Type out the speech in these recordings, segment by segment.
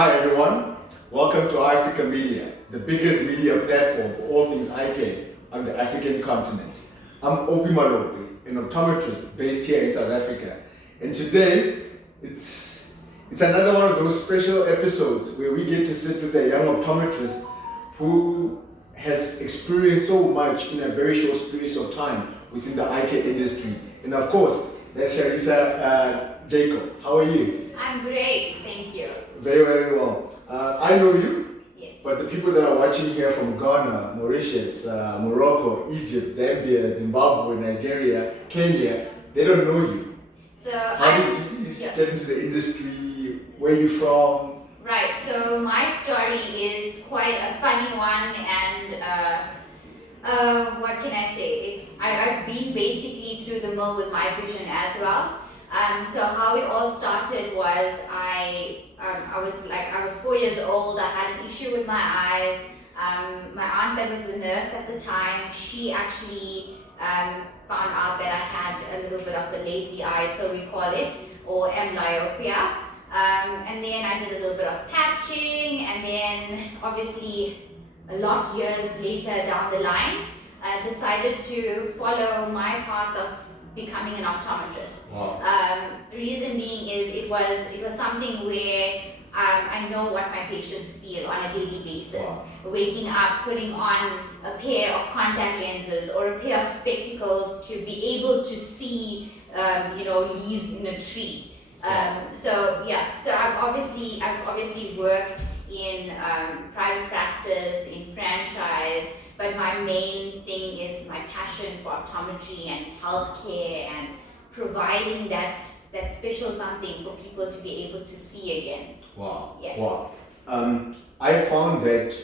Hi everyone, welcome to Africa Media, the biggest media platform for all things eye care on the African continent. I'm Opi Malope, an optometrist based here in South Africa, and today it's another one of those special episodes where we get to sit with a young optometrist who has experienced so much in a very short space of time within the eye care industry. And of course, that's Sharissa Jacob. How are you? I'm great, thank you. Very, very well. I know you, Yes. but the people that are watching here from Ghana, Mauritius, Morocco, Egypt, Zambia, Zimbabwe, Nigeria, Kenya, they don't know you. So How did you get into the industry? Where are you from? Right, so my story is quite a funny one, and what can I say? I've been basically through the mill with my vision as well. So how it all started was I was 4 years old. I had an issue with my eyes. My aunt that was a nurse at the time, she actually found out that I had a little bit of a lazy eye, so we call it, or amblyopia. And then I did a little bit of patching, and then obviously a lot years later down the line, I decided to follow my path of becoming an optometrist. Wow. Reason being is it was something where I know what my patients feel on a daily basis. Wow. Waking up, putting on a pair of contact lenses or a pair of spectacles to be able to see, leaves in a tree. So I've obviously worked in private practice, in franchise, but my main thing is my passion for optometry and healthcare and providing that special something for people to be able to see again. Wow. Yeah. Wow. I found that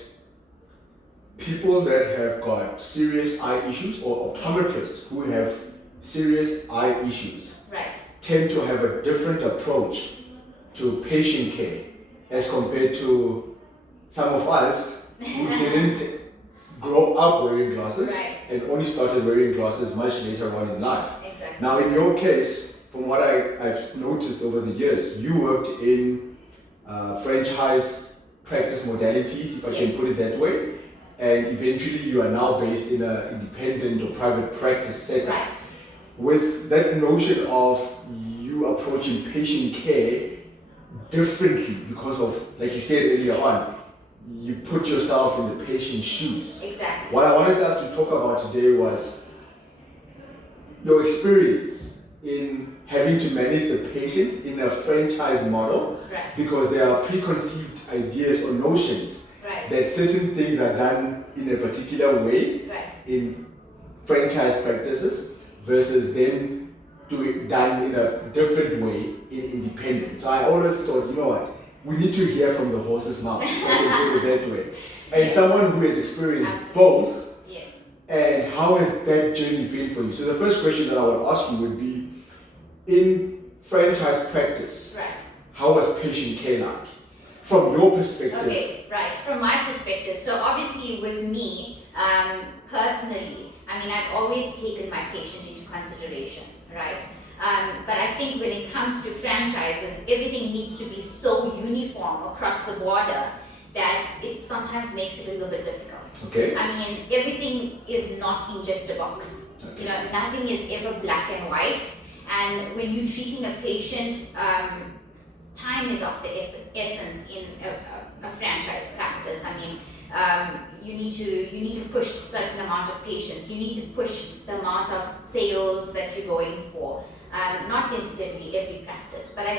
people that have got serious eye issues, or optometrists who have serious eye issues, Right. tend to have a different approach to patient care as compared to some of us who didn't grow up wearing glasses, Right. and only started wearing glasses much later on in life. Exactly. Now in your case, from what I've noticed over the years, you worked in franchise practice modalities, if I can Yes. put it that way, and eventually you are now based in an independent or private practice setup. Right. With that notion of you approaching patient care differently because of, like you said earlier Yes. on, you put yourself in the patient's shoes. Exactly. What I wanted us to talk about today was your experience in having to manage the patient in a franchise model, Right. because there are preconceived ideas or notions Right. that certain things are done in a particular way Right. in franchise practices versus them done in a different way in independent. So I always thought, you know what, we need to hear from the horse's mouth, if I can put it that way. And Yes. someone who has experienced Absolutely. both, Yes. and how has that journey been for you? So the first question that I would ask you would be, in franchise practice, Right. how was patient care like? From your perspective. Okay, right. From my perspective, so obviously with me, personally, I mean, I've always taken my patient into consideration, right? But I think when it comes to franchises, everything needs to be so uniform across the border that it sometimes makes it a little bit difficult. Okay. I mean, everything is not in just a box. Okay. You know, nothing is ever black and white. And when you're treating a patient, time is of the essence in a franchise practice. I mean, you need to push a certain amount of patients. You need to push the amount of sales that you're going for. Not necessarily every practice, but I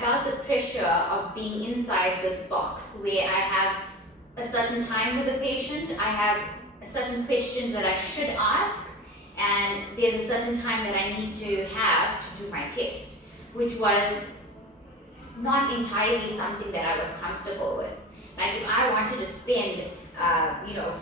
felt the pressure of being inside this box where I have a certain time with the patient. I have certain questions that I should ask, and there's a certain time that I need to have to do my test, which was not entirely something that I was comfortable with. Like if I wanted to spend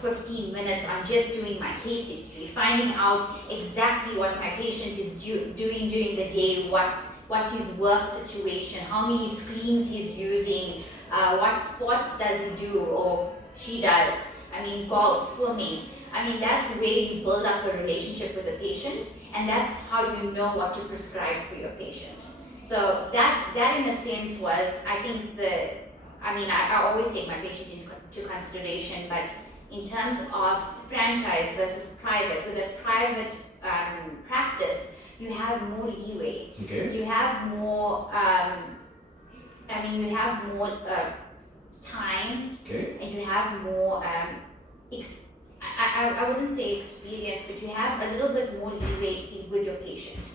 15 minutes on just doing my case history, finding out exactly what my patient is doing during the day, what's his work situation, how many screens he's using, what sports does he do or she does. I mean, golf, swimming. I mean, that's where you build up a relationship with the patient, and that's how you know what to prescribe for your patient. So that in a sense was, I think, the I mean, I always take my patient into consideration, but in terms of franchise versus private, with a private practice, you have more leeway. Okay. You have more, you have more time, Okay. and you have more, I wouldn't say experience, but you have a little bit more leeway with your patient.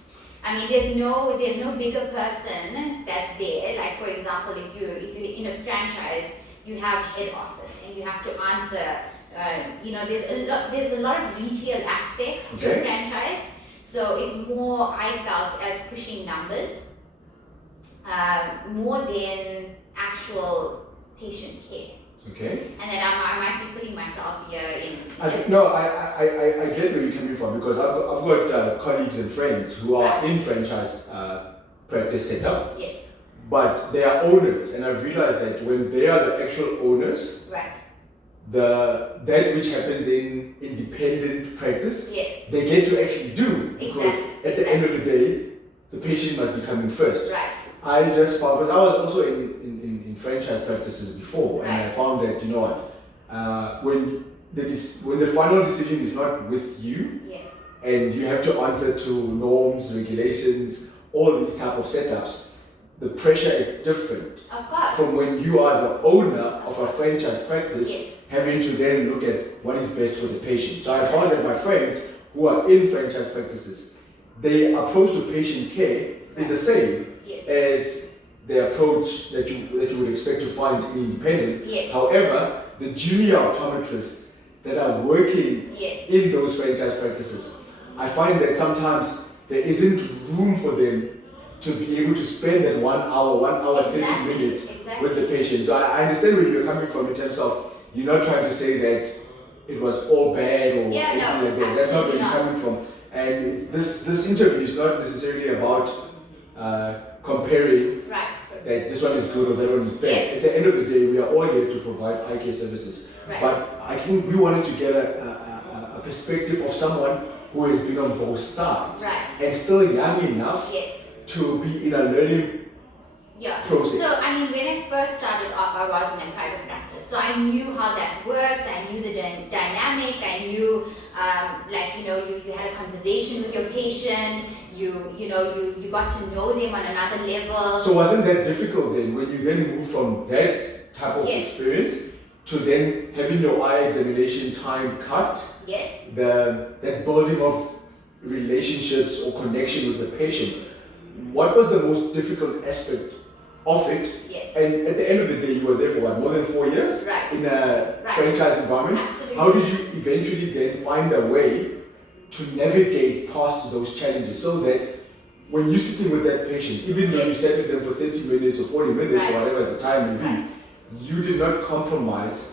I mean, there's no bigger person that's there. Like, for example, if you're in a franchise, you have head office and you have to answer. There's a lot of retail aspects to a franchise. So it's more, I felt, as pushing numbers more than actual patient care. Okay. And then I might be putting myself here in. I get where you're coming from, because I've got colleagues and friends who are in franchise practice setup. Yes. But they are owners, and I've realized that when they are the actual owners, right, that which happens in independent practice, yes, they get to actually do, because at the end of the day, the patient must be coming first. Right. I just found, because I was also in franchise practices before, and I found that, you know what, when the final decision is not with you, yes, and you have to answer to norms, regulations, all these type of setups, the pressure is different. Of course. From when you are the owner of a franchise practice, yes, having to then look at what is best for the patient. So I found that my friends who are in franchise practices, their approach to patient care is the same as the approach that you would expect to find in independent. Yes. However, the junior optometrists that are working in those franchise practices, I find that sometimes there isn't room for them to be able to spend that 1 hour, 30 minutes with the patient. So I understand where you're coming from in terms of, you're not trying to say that it was all bad or anything like that. That's not where you're coming from. And this interview is not necessarily about comparing that this one is good or that one is bad. Yes. At the end of the day, we are all here to provide eye care services. But I think we wanted to get a perspective of someone who has been on both sides and still young enough to be in a learning process. So I mean, when I first started off, I was in a private practice, so I knew how that worked. I knew the dynamic. I knew, you had a conversation with your patient. You got to know them on another level. So wasn't that difficult then, when you then moved from that type of experience to then having your eye examination time cut? Yes. That building of relationships or connection with the patient. What was the most difficult aspect of it? Yes. And at the end of the day, you were there for what, more than 4 years? Right. In a franchise environment? Absolutely. How did you eventually then find a way to navigate past those challenges, so that when you're sitting with that patient, even though you sat with them for 30 minutes or 40 minutes or whatever the time may be, you did not compromise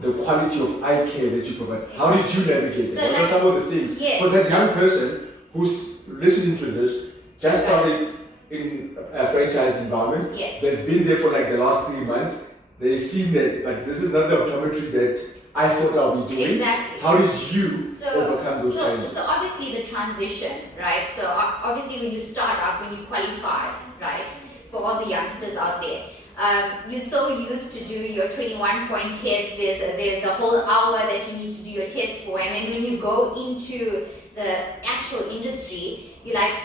the quality of eye care that you provide? How did you navigate that? What are some of the things? For that young person who's listening to this, just started in a franchise environment, they've been there for like the last 3 months, they've seen that, but this is not the optometry that I thought I'll be doing. Exactly. How did you overcome those challenges? So obviously the transition, right? So obviously when you start off, when you qualify, right? For all the youngsters out there, you're so used to do your 21-point test. There's a whole hour that you need to do your test for, and then when you go into the actual industry, you're like,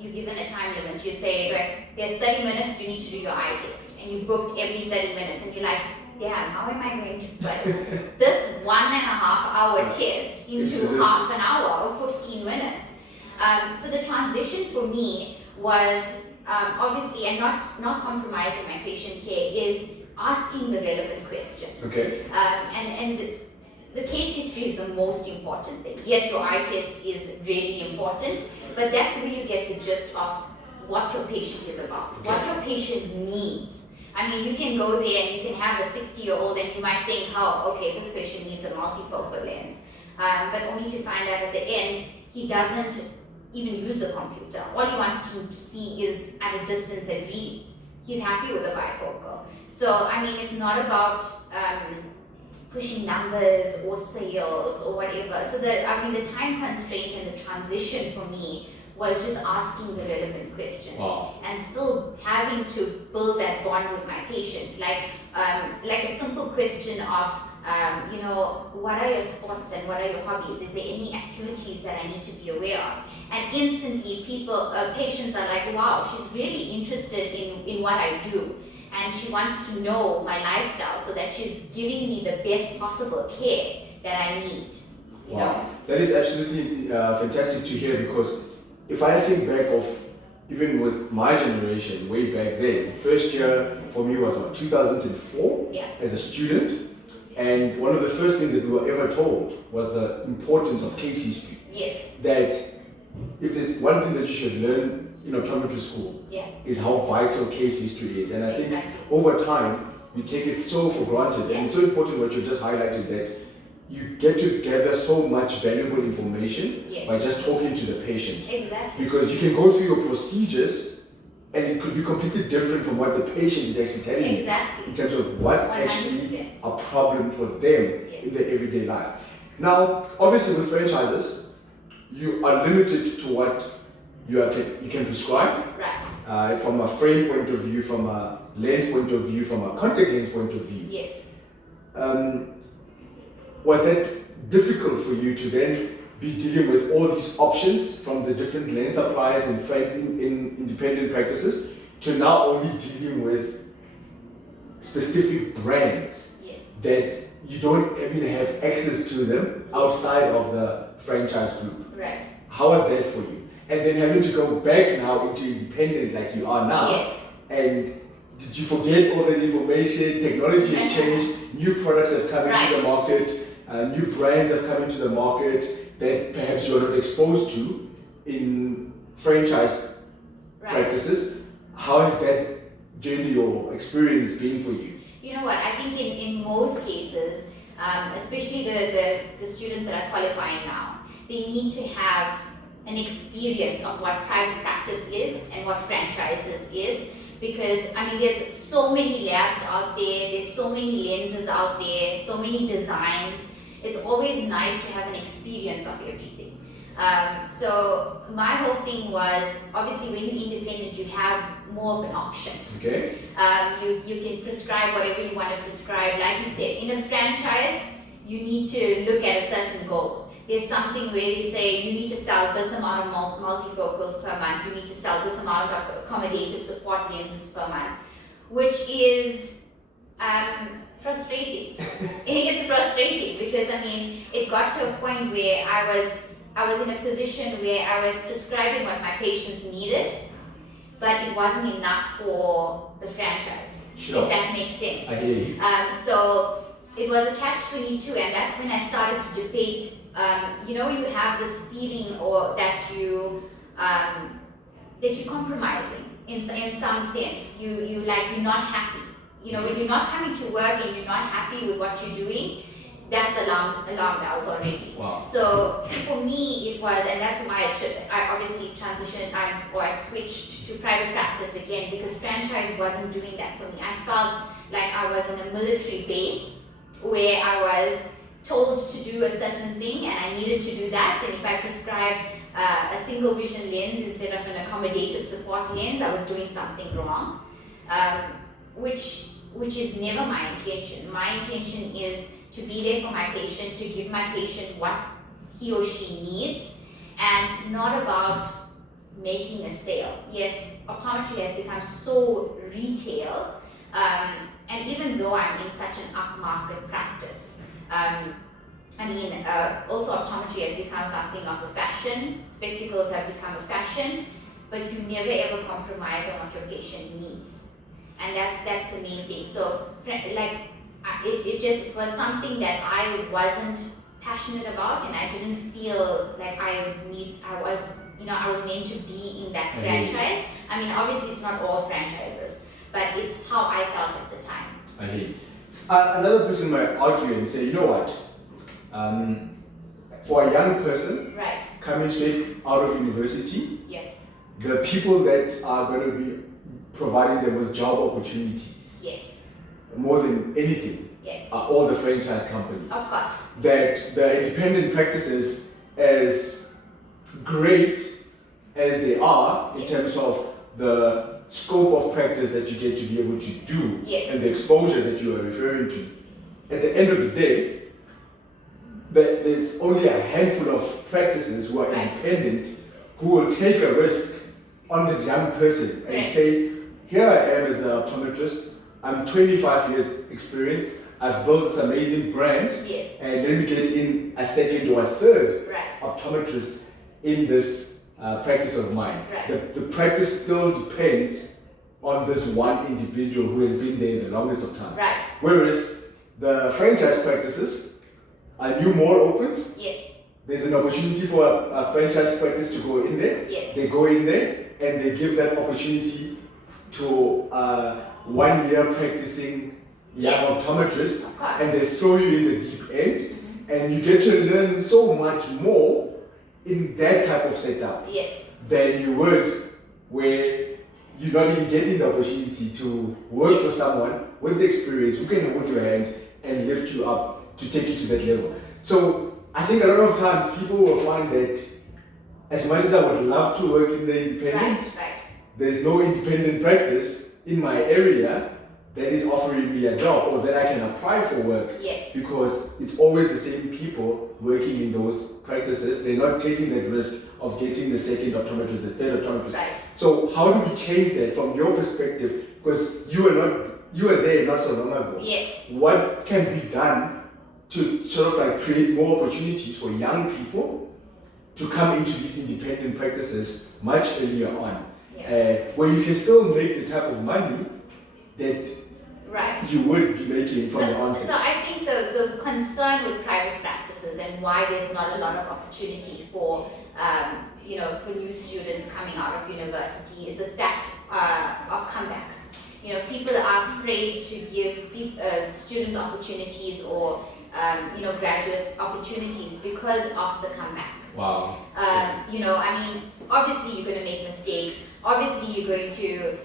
you're given a time limit. You say, like, there's 30 minutes, you need to do your eye test, and you booked every 30 minutes, and you're like, damn, how am I going to put this 1.5 hour test into half an hour or 15 minutes? So the transition for me was obviously, and not compromising my patient care, is asking the relevant questions. Okay. And the case history is the most important thing. Yes, your eye test is really important, but that's where you get the gist of what your patient is about, what your patient needs. I mean, you can go there and you can have a 60-year-old and you might think, oh, okay, this patient needs a multifocal lens. But only to find out at the end, he doesn't even use the computer. All he wants to see is at a distance and read. He's happy with a bifocal. So, I mean, it's not about pushing numbers or sales or whatever. So the time constraint and the transition for me was just asking the relevant questions. Wow. And still having to build that bond with my patient. Like a simple question of, what are your sports and what are your hobbies? Is there any activities that I need to be aware of? And instantly patients are like, wow, she's really interested in what I do. And she wants to know my lifestyle so that she's giving me the best possible care that I need. You know? That is absolutely fantastic to hear, because if I think back of even with my generation way back then, first year for me was 2004 as a student, and one of the first things that we were ever told was the importance of case history. Yes. That if there's one thing that you should learn in optometry school is how vital case history is, and I think over time we take it so for granted, and it's so important what you just highlighted, that you get to gather so much valuable information by just talking to the patient. Exactly. Because you can go through your procedures and it could be completely different from what the patient is actually telling you in terms of what's 100%. actually a problem for them in their everyday life. Now, obviously with franchises, you are limited to what you can prescribe. Right. From a frame point of view, from a lens point of view, from a contact lens point of view. Yes. Was that difficult for you to then be dealing with all these options from the different lens suppliers in independent practices to now only dealing with specific brands that you don't even have access to them outside of the franchise group? Right. How was that for you? And then having to go back now into independent like you are now. Yes. And did you forget all that information? Technology has changed, new products have come into the market, new brands have come into the market that perhaps you're not exposed to in franchise practices. How has that journey or experience been for you? You know what, I think in most cases, especially the students that are qualifying now, they need to have an experience of what private practice is and what franchises is. Because, there's so many labs out there, there's so many lenses out there, so many designs. It's always nice to have an experience of everything. So my whole thing was, obviously when you're independent, you have more of an option. Okay. You can prescribe whatever you want to prescribe. Like you said, in a franchise, you need to look at a certain goal. There's something where they say you need to sell this amount of multifocals per month, you need to sell this amount of accommodative support lenses per month, which is frustrating. It's frustrating because it got to a point where I was in a position where I was prescribing what my patients needed, but it wasn't enough for the franchise. If that makes sense. I hear you. So it was a catch-22, and that's when I started to debate. You have this feeling or that you're compromising in some sense. You're not happy. When you're not coming to work and you're not happy with what you're doing, that's alarm bells already. Wow. So for me it was, and that's why I obviously transitioned or I switched to private practice again, because franchise wasn't doing that for me. I felt like I was in a military base where I was told to do a certain thing and I needed to do that, and if I prescribed a single vision lens instead of an accommodative support lens, I was doing something wrong, which is never my intention. My intention is to be there for my patient, to give my patient what he or she needs, and not about making a sale. Yes, optometry has become so retail, and even though I'm in such an upmarket practice, also optometry has become something of a fashion. Spectacles have become a fashion, but you never ever compromise on what your patient needs, and that's the main thing. So, it was something that I wasn't passionate about, and I didn't feel like I was meant to be in that franchise. Obviously it's not all franchises, but it's how I felt at the time. I hear you. Another person might argue and say, you know what? For a young person coming straight out of university, the people that are going to be providing them with job opportunities, more than anything, are all the franchise companies. Of course. That the independent practices, as great as they are in terms of the scope of practice that you get to be able to do and the exposure that you are referring to. At the end of the day, there's only a handful of practices who are independent who will take a risk on the young person and say, here I am as an optometrist, I'm 25 years experienced, I've built this amazing brand, and then we get in a second or a third optometrist in this practice of mine. The practice still depends on this one individual who has been there the longest of time. Whereas the franchise practices are new mall opens. There's an opportunity for a franchise practice to go in there. They go in there and they give that opportunity to 1 year practicing young optometrist, and they throw you in the deep end, and you get to learn so much more in that type of setup than you would where you're not even getting the opportunity to work for someone with the experience who can hold your hand and lift you up to take you to that level. So I think a lot of times people will find that as much as I would love to work in the independent, there's no independent practice in my area that is offering me a job or that I can apply for work, because it's always the same people working in those practices. They're not taking that risk of getting the second optometrist, the third optometrist. So how do we change that from your perspective? Because you were there not so long ago. What can be done to sort of like create more opportunities for young people to come into these independent practices much earlier on, where you can still make the type of money that you would be making from the onset? So I think the concern with private practices and why there's not a lot of opportunity for for new students coming out of university is the fact of comebacks. People are afraid to give students opportunities or graduates opportunities because of the comeback. Obviously you're going to make mistakes. Obviously you're going to,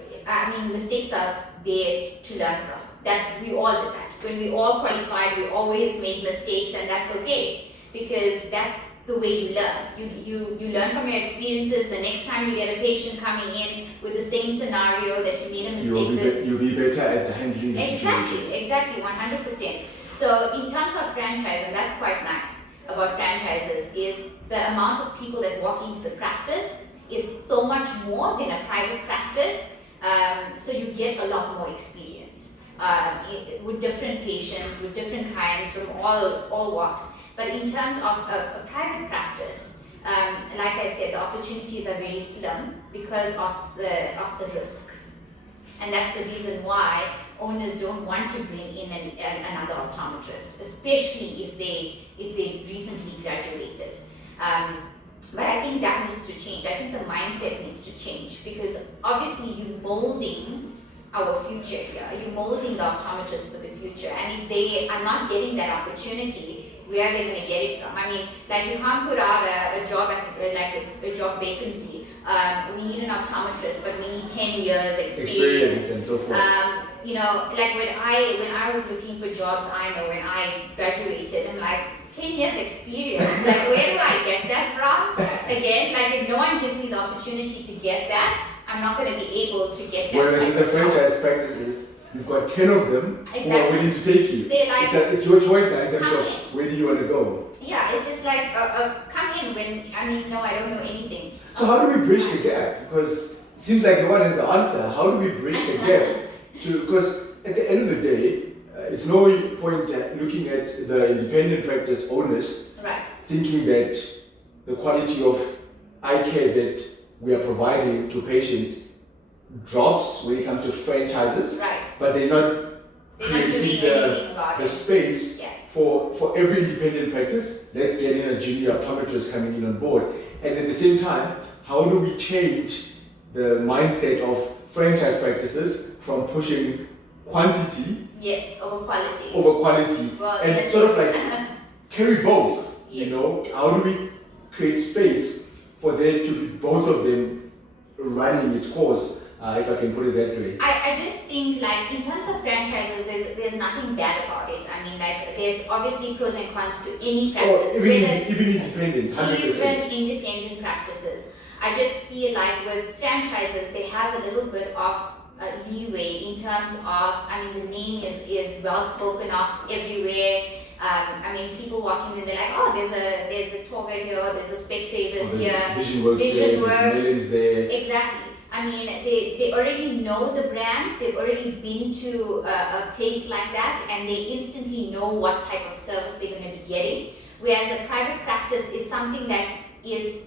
mistakes are there to learn from. We all did that. When we all qualified, we always made mistakes, and that's okay, because that's the way you learn. You learn from your experiences. The next time you get a patient coming in with the same scenario that you made a mistake, you'll be better at handling the situation. Exactly, 100%. So in terms of franchise, and that's quite nice about franchises, is the amount of people that walk into the practice is so much more than a private practice. So you get a lot more experience with different patients, with different kinds from all walks. But in terms of a private practice, like I said, the opportunities are very slim because of the risk, and that's the reason why owners don't want to bring in another optometrist, especially if they recently graduated. But I think that needs to change. I think the mindset needs to change, because obviously you're molding our future here. You're molding the optometrists for the future, and if they are not getting that opportunity, where are they going to get it from? You can't put out a job a job vacancy. We need an optometrist, but we need 10 years experience and so forth. When I was looking for jobs, when I graduated, I'm like, 10 years experience, where do I get that from? Again, if no one gives me the opportunity to get that, I'm not going to be able to get that. Whereas in the franchise practices, you've got 10 of them who are willing to take you. It's your choice now in terms of where do you want to go. Yeah, it's just come in when, no, I don't know anything. So how do we bridge the gap? Because it seems like no one has the answer. How do we bridge the gap? Because at the end of the day, it's no point looking at the independent practice owners thinking that the quality of eye care that we are providing to patients drops when it comes to franchises, but they're not creating the space for every independent practice. Let's get in a junior optometrist coming in on board. And at the same time, how do we change the mindset of franchise practices from pushing quantity over quality, and sort of carry both, how do we create space for there to be both of them running its course, if I can put it that way? I just think in terms of franchises, there's nothing bad about it. There's obviously pros and cons to any practice. Even independent, 100%. Even independent practices. I just feel like with franchises, they have a little bit of leeway in terms of, I mean, the name is well spoken of everywhere. I mean, people walking in, they're like, oh, there's a toga here, there's a Specsavers here, Vision Works there, there's Millions there. Exactly. I mean, they already know the brand, they've already been to a place like that, and they instantly know what type of service they're going to be getting. Whereas a private practice is something that is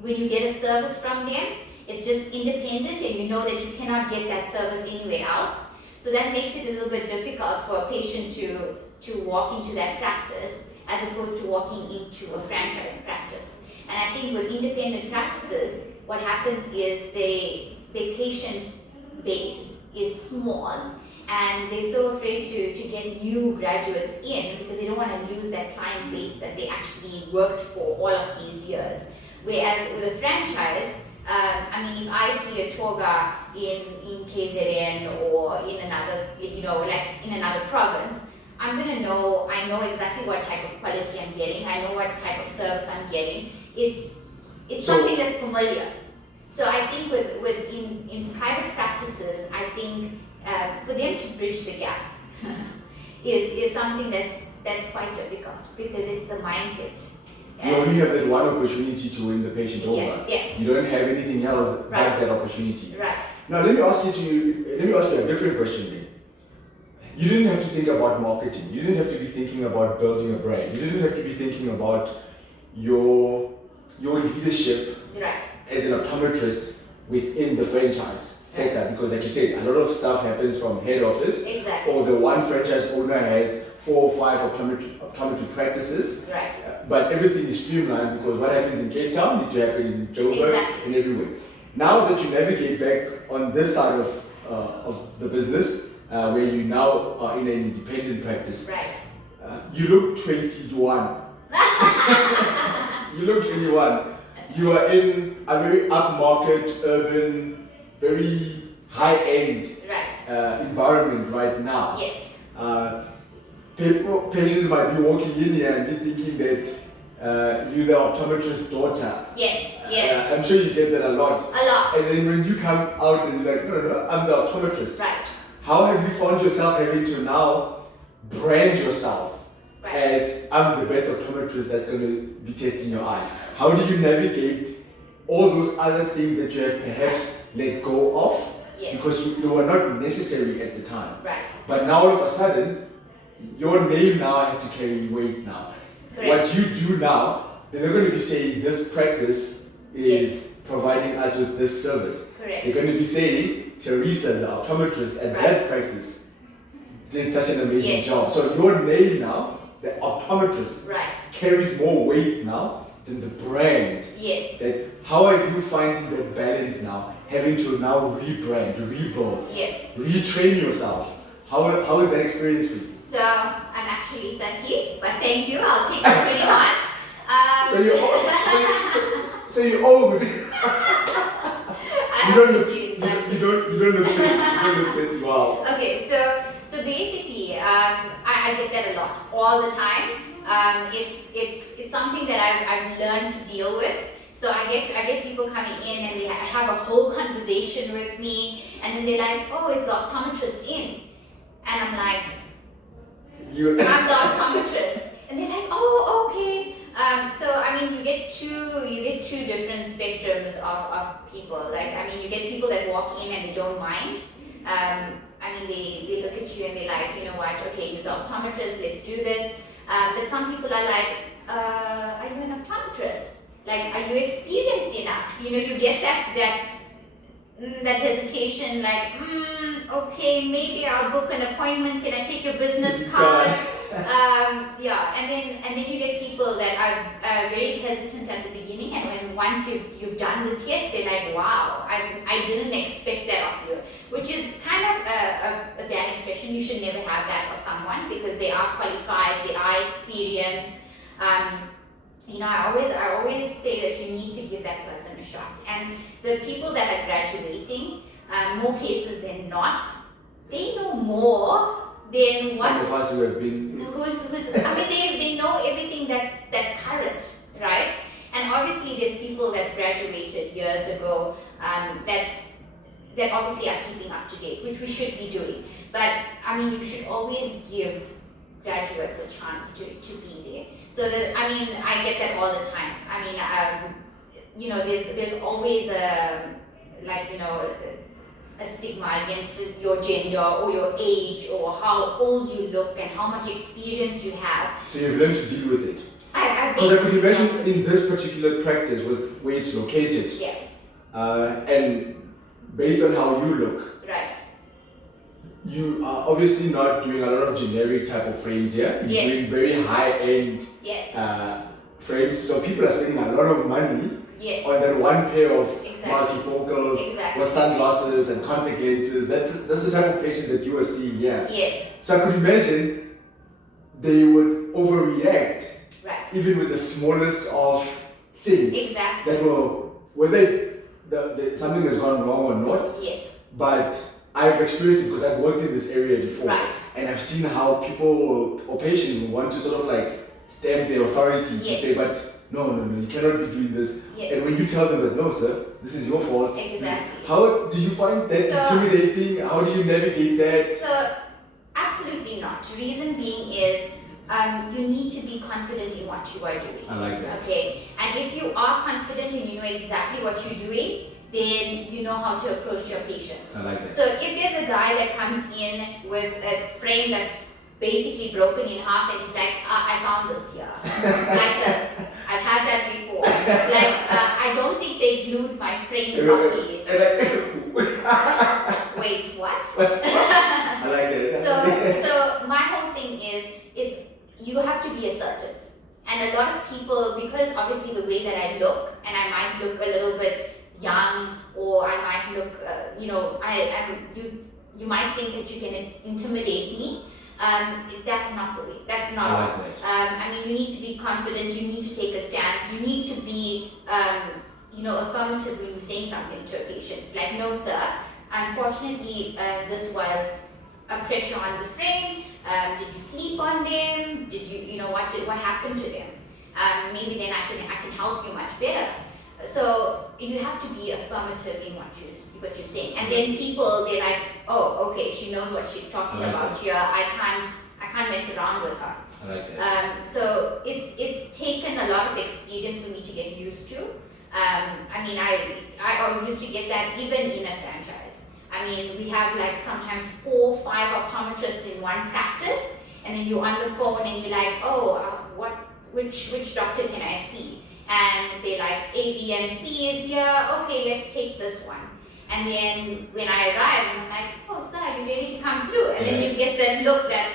when you get a service from them, it's just independent and you know that you cannot get that service anywhere else. So that makes it a little bit difficult for a patient to walk into that practice as opposed to walking into a franchise practice. And I think with independent practices, what happens is the patient base is small and they're so afraid to get new graduates in because they don't want to lose that client base that they actually worked for all of these years. Whereas with a franchise, I mean, if I see a toga in KZN or in another, like in another province, I'm gonna know, I know exactly what type of quality I'm getting, I know what type of service I'm getting. It's something that's familiar. So I think in private practices, I think for them to bridge the gap is something that's quite difficult because it's the mindset. You only have that one opportunity to win the patient over. Yeah. You don't have anything else but that opportunity. Right. Now let me ask you a different question then. You didn't have to think about marketing. You didn't have to be thinking about building a brand. You didn't have to be thinking about your leadership as an optometrist within the franchise sector, because like you said, a lot of stuff happens from head office, or the one franchise owner has 4 or 5 optometry practices, but everything is streamlined because what happens in Cape Town needs to happen in Joburg and everywhere. Now that you navigate back on this side of the business, where you now are in an independent practice, you look 21. You look 21. You are in a very upmarket, urban, very high-end environment right now. Yes. Patients might be walking in here and be thinking that you're the optometrist's daughter. Yes. I'm sure you get that a lot. A lot. And then when you come out and you're like, no, I'm the optometrist. Right. How have you found yourself having to now brand yourself as I'm the best optometrist that's going to be testing your eyes? How do you navigate all those other things that you have perhaps let go of because they were not necessary at the time? Right. But now all of a sudden, your name now has to carry weight now. Correct. What you do now, they're not going to be saying this practice is providing us with this service. Correct. They're going to be saying Sharissa, the optometrist at that practice, did such an amazing job. So your name now, the optometrist, carries more weight now than the brand. Yes. That how are you finding that balance now? Having to now rebrand, rebuild, retrain yourself. How is that experience for you? So I'm actually 30, but thank you. I'll take the 21. So you're old. So you're old. You don't look 20. Wow. Okay, so basically, I get that a lot, all the time. It's something that I've learned to deal with. So I get people coming in and they have a whole conversation with me, and then they're like, "Oh, is the optometrist in?" And I'm like, "I'm the optometrist," and they're like, "Oh, okay." So I mean, you get two different spectrums of people. Like, I mean, you get people that walk in and they don't mind. I mean, they look at you and they're like, you know what? Okay, you're the optometrist. Let's do this. But some people are like, are you an optometrist? Like, are you experienced enough? You know, you get that hesitation. Like, okay, maybe I'll book an appointment. Can I take your business card? And then you get people that are very hesitant at the beginning, and when once you've done the test, they're like, wow, I didn't expect that of you, which is kind of a bad impression. You should never have that of someone because they are qualified, they are experienced. I always say that you need to give that person a shot. And the people that are graduating, more cases than not, they know more than what. Some of us who have been. They know everything that's current, right? And obviously obviously there's people that graduated years ago that obviously are keeping up to date, which we should be doing. But I mean, you should always give graduates a chance to be there. So that, I mean, I get that all the time. I mean, you know, there's always a, like, you know, a stigma against your gender or your age or how old you look and how much experience you have. So you've learned to deal with it. Because I could imagine in this particular practice with where it's located, yeah, and based on how you look, right, you are obviously not doing a lot of generic type of frames here. You're Yes. doing very high-end yes, frames. So people are spending a lot of money yes, on that one pair of Exactly. multifocals Exactly. with sunglasses and contact lenses. That's the type of patient that you are seeing here. yes, So I could imagine they would overreact right, even with the smallest of things Exactly. that will, whether something has gone wrong or not. yes, But I've experienced it because I've worked in this area before, Right. and I've seen how people or patients will want to sort of like stamp their authority Yes. to say, but no, you cannot be doing this. Yes. And when you tell them that, no, sir, this is your fault. Exactly. How do you find that So- intimidating? How do you navigate that? So, absolutely not. Reason being is you need to be confident in what you are doing. I like that. Okay, and if you are confident and you know exactly what you're doing, then you know how to approach your patients. I like that. So if there's a guy that comes in with a frame that's basically broken in half and he's like, I found this here, like this. I've had that before. Like, I don't think they glued my frame properly. Wait, what? I like that. So my whole thing is, you have to be assertive. And a lot of people, because obviously the way that I look, and I might look a little bit young, or I might look, you know, you might think that you can intimidate me. That's not the way. That's not. I like that. I mean, you need to be confident. You need to take a stance. You need to be, you know, affirmative when you're saying something to a patient. Like, no, sir. Unfortunately, this was a pressure on the frame. Did you sleep on them? Did you know, what happened to them? Maybe then I can help you much better. So you have to be affirmative in what you're saying, and then people, they're like, oh, okay, she knows what she's talking I like about that. here. I can't mess around with her. I like that. So it's taken a lot of experience for me to get used to. I mean, I used to get that even in a franchise. I mean, we have like sometimes 4 or 5 optometrists in one practice, and then you're on the phone and you're like, oh, which doctor can I see? And they're like, A, B, and C is here. Okay, let's take this one. And then when I arrive, I'm like, oh, sir, are you ready to come through? And then you get that look that,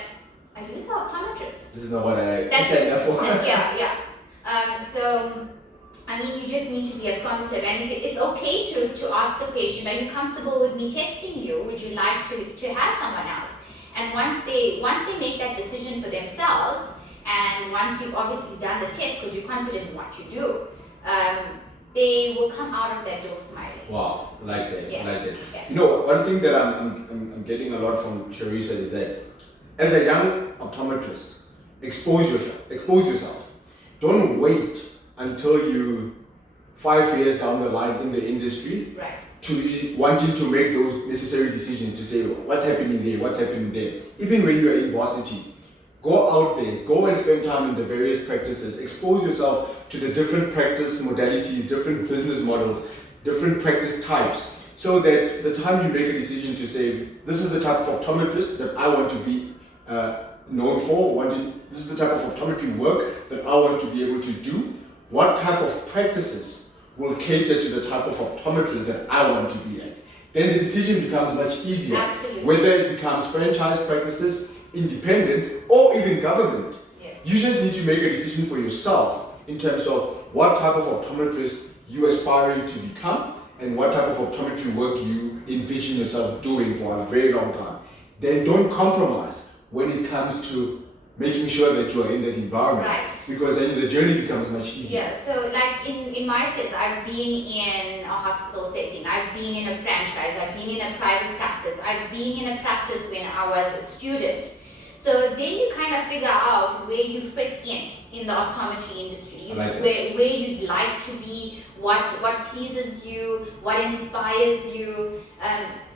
are you the optometrist? This is not what I That's signed up for. yeah. So, I mean, you just need to be affirmative, and it's okay to ask the patient, are you comfortable with me testing you? Would you like to have someone else? And once they make that decision for themselves, and once you've obviously done the test because you're confident in what you do, they will come out of that door smiling. Wow, like that, Yeah. like that. Yeah. You know, one thing that I'm getting a lot from Sharissa is that as a young optometrist, expose yourself. Don't wait until you 5 years down the line in the industry Right. to be wanting to make those necessary decisions to say, what's happening there. Even when you're in varsity, go out there, go and spend time in the various practices, expose yourself to the different practice modalities, different business models, different practice types, so that the time you make a decision to say, this is the type of optometrist that I want to be known for, this is the type of optometry work that I want to be able to do, what type of practices will cater to the type of optometrist that I want to be at. Then the decision becomes much easier. Absolutely. Whether it becomes franchise practices, independent, or even government. Yeah. You just need to make a decision for yourself in terms of what type of optometrist you aspiring to become and what type of optometry work you envision yourself doing for a very long time. Then don't compromise when it comes to making sure that you are in that environment, Right. because then the journey becomes much easier. Yeah, so like in my sense, I've been in a hospital setting, I've been in a franchise, I've been in a private practice, I've been in a practice when I was a student. So then you kind of figure out where you fit in. in the optometry industry. I like that. Where you'd like to be, what pleases you, what inspires you.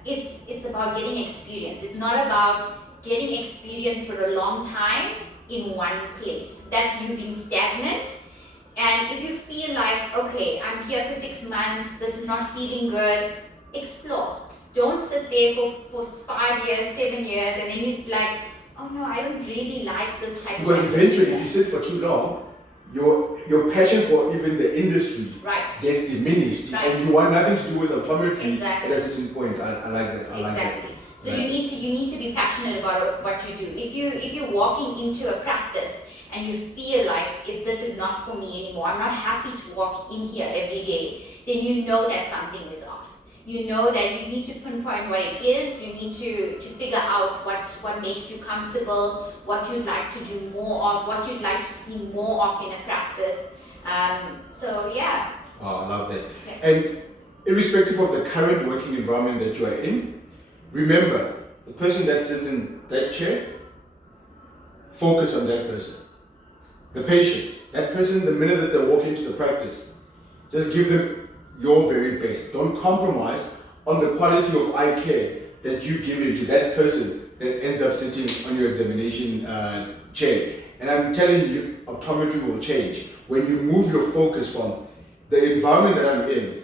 It's about getting experience. It's not about getting experience for a long time in one place. That's you being stagnant. And if you feel like, okay, I'm here for 6 months, this is not feeling good, explore. Don't sit there for 5 years, 7 years, and then you're like, oh no, I don't really like this type Because of eventually, if you sit for too long, your passion for even the industry right. gets diminished, Right. and you want nothing to do with optometry Exactly. at a certain point. I like that. I like that. Exactly. So Right. you need to be passionate about what you do. If you're walking into a practice and you feel like if this is not for me anymore, I'm not happy to walk in here every day, then you know that something is off. You know that you need to pinpoint what it is. You need to figure out what makes you comfortable, what you'd like to do more of, what you'd like to see more of in a practice. So yeah. Oh, I love that. Okay. And irrespective of the current working environment that you are in, remember the person that sits in that chair, focus on that person. The patient, that person, the minute that they walk into the practice, just give them your very best. Don't compromise on the quality of eye care that you give into that person that ends up sitting on your examination chair. And I'm telling you, optometry will change. When you move your focus from the environment that I'm in,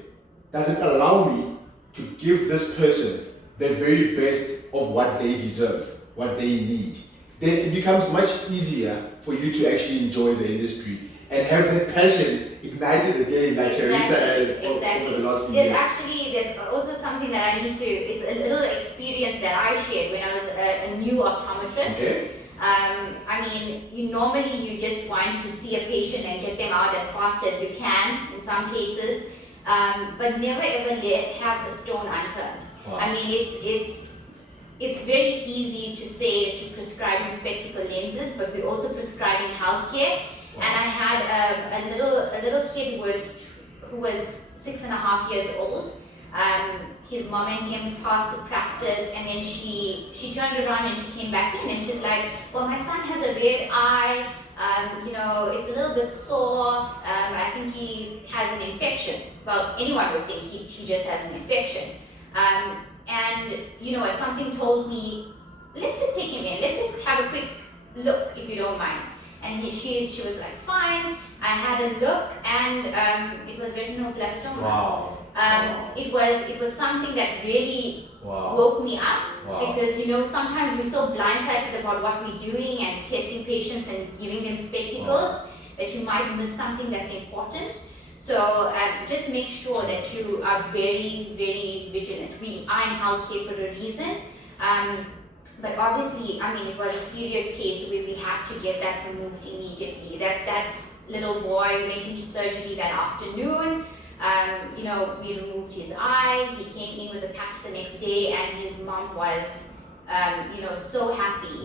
does it allow me to give this person the very best of what they deserve, what they need? Then it becomes much easier for you to actually enjoy the industry and have that passion ignited again, like Sharissa has over the last few years. There's also something that I need to, it's a little experience that I shared when I was a new optometrist. Okay. I mean, you just want to see a patient and get them out as fast as you can in some cases, but never ever have a stone unturned. Wow. I mean, it's very easy to say that you're prescribing spectacle lenses, but we're also prescribing healthcare. Wow. And I had a little kid who was 6.5 years old. His mom and him passed the practice, and then she turned around and she came back in and she's like, well, my son has a red eye, it's a little bit sore, I think he has an infection. Well, anyone would think he just has an infection. And something told me, let's just take him in, let's just have a quick look if you don't mind. And she was like, fine. I had a look, and it was retinoblastoma. Wow. It was something that really wow. woke me up. Wow. Because sometimes we're so blindsided about what we're doing and testing patients and giving them spectacles that you might miss something that's important. So just make sure that you are very, very vigilant. We are in healthcare for a reason. But obviously, I mean, it was a serious case where we had to get that removed immediately. That little boy went into surgery that afternoon. We removed his eye. He came in with a patch the next day, and his mom was, so happy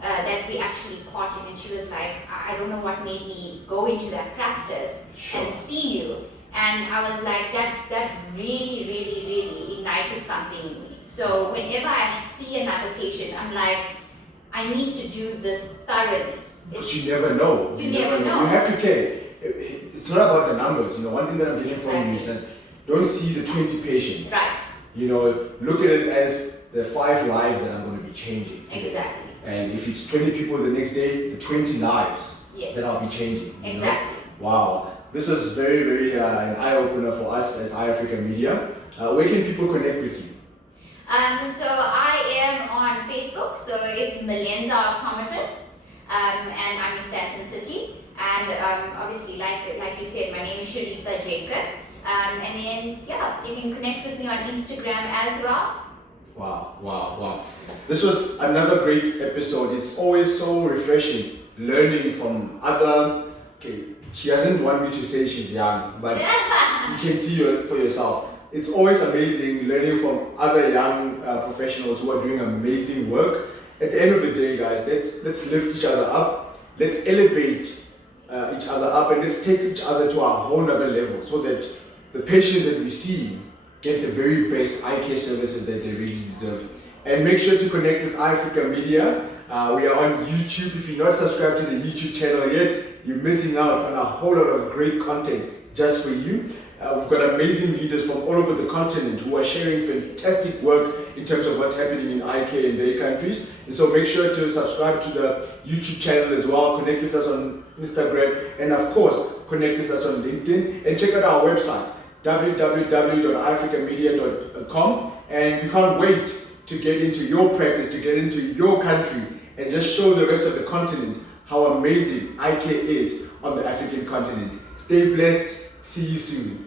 that we actually caught him. And she was like, I don't know what made me go into that practice and see you. And I was like, that really, really, really ignited something in me. So whenever I see another patient, I'm like, I need to do this thoroughly. Because you never know. You never know. You have to care. It's not about the numbers. One thing that I'm getting from you is that don't see the 20 patients. Right. Look at it as the 5 lives that I'm going to be changing today. Exactly. And if it's 20 people the next day, the 20 lives that I'll be changing. Exactly. Wow. This is very, very an eye-opener for us as iAfrica Media. Where can people connect with you? So I am on Facebook, so it's Malenza Optometrist, and I'm in Sandton City. And obviously, like you said, my name is Sharissa Jacob. And then, you can connect with me on Instagram as well. Wow. This was another great episode. It's always so refreshing learning from other, she doesn't want me to say she's young, but you can see it for yourself. It's always amazing learning from other young professionals who are doing amazing work. At the end of the day, guys, let's lift each other up. Let's elevate each other up, and let's take each other to a whole nother level so that the patients that we see get the very best eye care services that they really deserve. And make sure to connect with iAfrica Media. We are on YouTube. If you're not subscribed to the YouTube channel yet, you're missing out on a whole lot of great content just for you. We've got amazing leaders from all over the continent who are sharing fantastic work in terms of what's happening in eye care in their countries. And so make sure to subscribe to the YouTube channel as well, connect with us on Instagram, and of course, connect with us on LinkedIn, and check out our website, www.africamedia.com. And we can't wait to get into your practice, to get into your country, and just show the rest of the continent how amazing eye care is on the African continent. Stay blessed. See you soon.